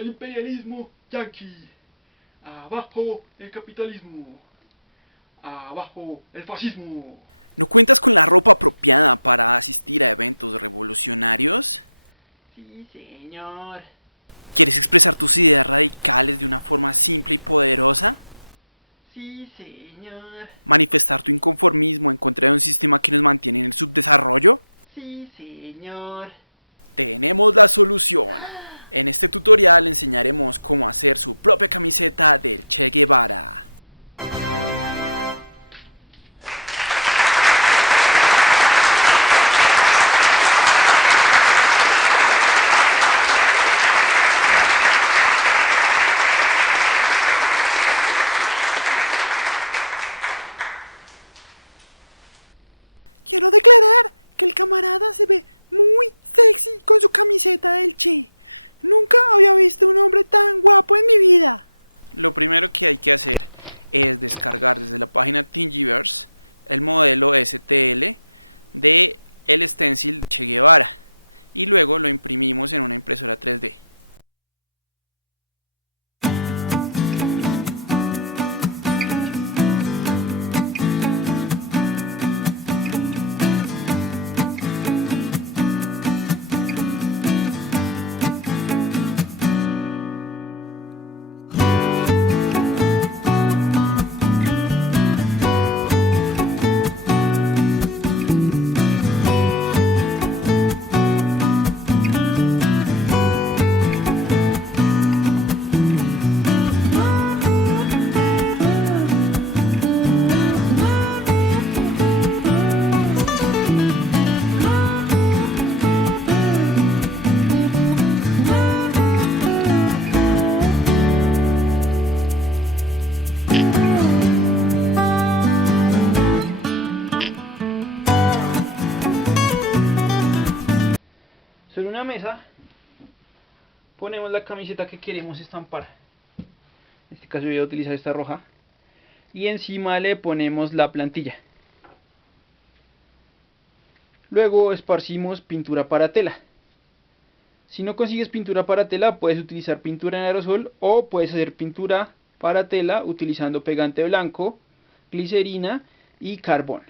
el imperialismo yanqui. Abajo el capitalismo. Abajo el fascismo. ¿No cuentas con la ropa apropiada para asistir a eventos revolucionarios? Sí, señor. ¿Quieres expresar tus ideas radicales de una forma simple y poderosa? Sí, señor. ¿Manifestar tu inconformismo en contra de un sistema que nos mantiene en el subdesarrollo? Sí, señor. Tenemos la solución. En este tutorial enseñaremos cómo hacer su propia camiseta del Che Guevara. Quiero declarar que el camarada se ve muy sexy con su camiseta del Che. Nunca había visto un hombre tan guapo en mi vida. Lo primero que hay que hacer es descargar desde la página Thingiverse el modelo STL de el stencil Che Guevara y luego lo imprimimos en una impresora 3D. Sobre una mesa ponemos la camiseta que queremos estampar. En este caso yo voy a utilizar esta roja. Y encima le ponemos la plantilla. Luego esparcimos pintura para tela. Si no consigues pintura para tela, puedes utilizar pintura en aerosol o puedes hacer pintura para tela utilizando pegante blanco, glicerina y carbón.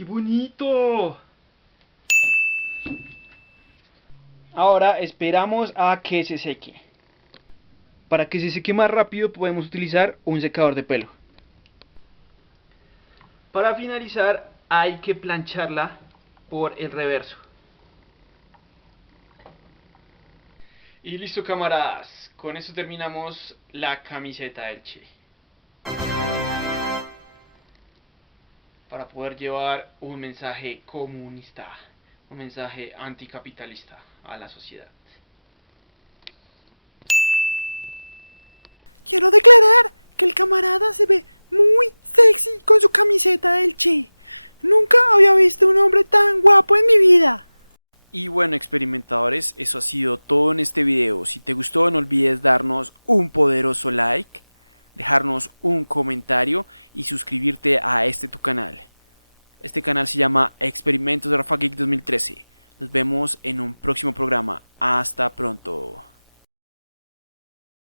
¡Qué bonito! Ahora esperamos a que se seque. Para que se seque más rápido podemos utilizar un secador de pelo. Para finalizar hay que plancharla por el reverso. Y listo, camaradas, con esto terminamos la camiseta del Che. Para poder llevar un mensaje comunista, un mensaje anticapitalista a la sociedad. Quiero declarar que el camarada se ve muy sexy con su camiseta del Che. Nunca había visto un hombre tan guapo en mi vida. Y bueno, experimentadores, eso ha sido todo en este video. Si te gustó, no olvides darnos un poderoso like, dejarnos un comentario y suscribirte a tu canal. Este canal se llama Experimentos de Rafa Geek 2013. Nos vemos en un próximo programa. Hasta pronto.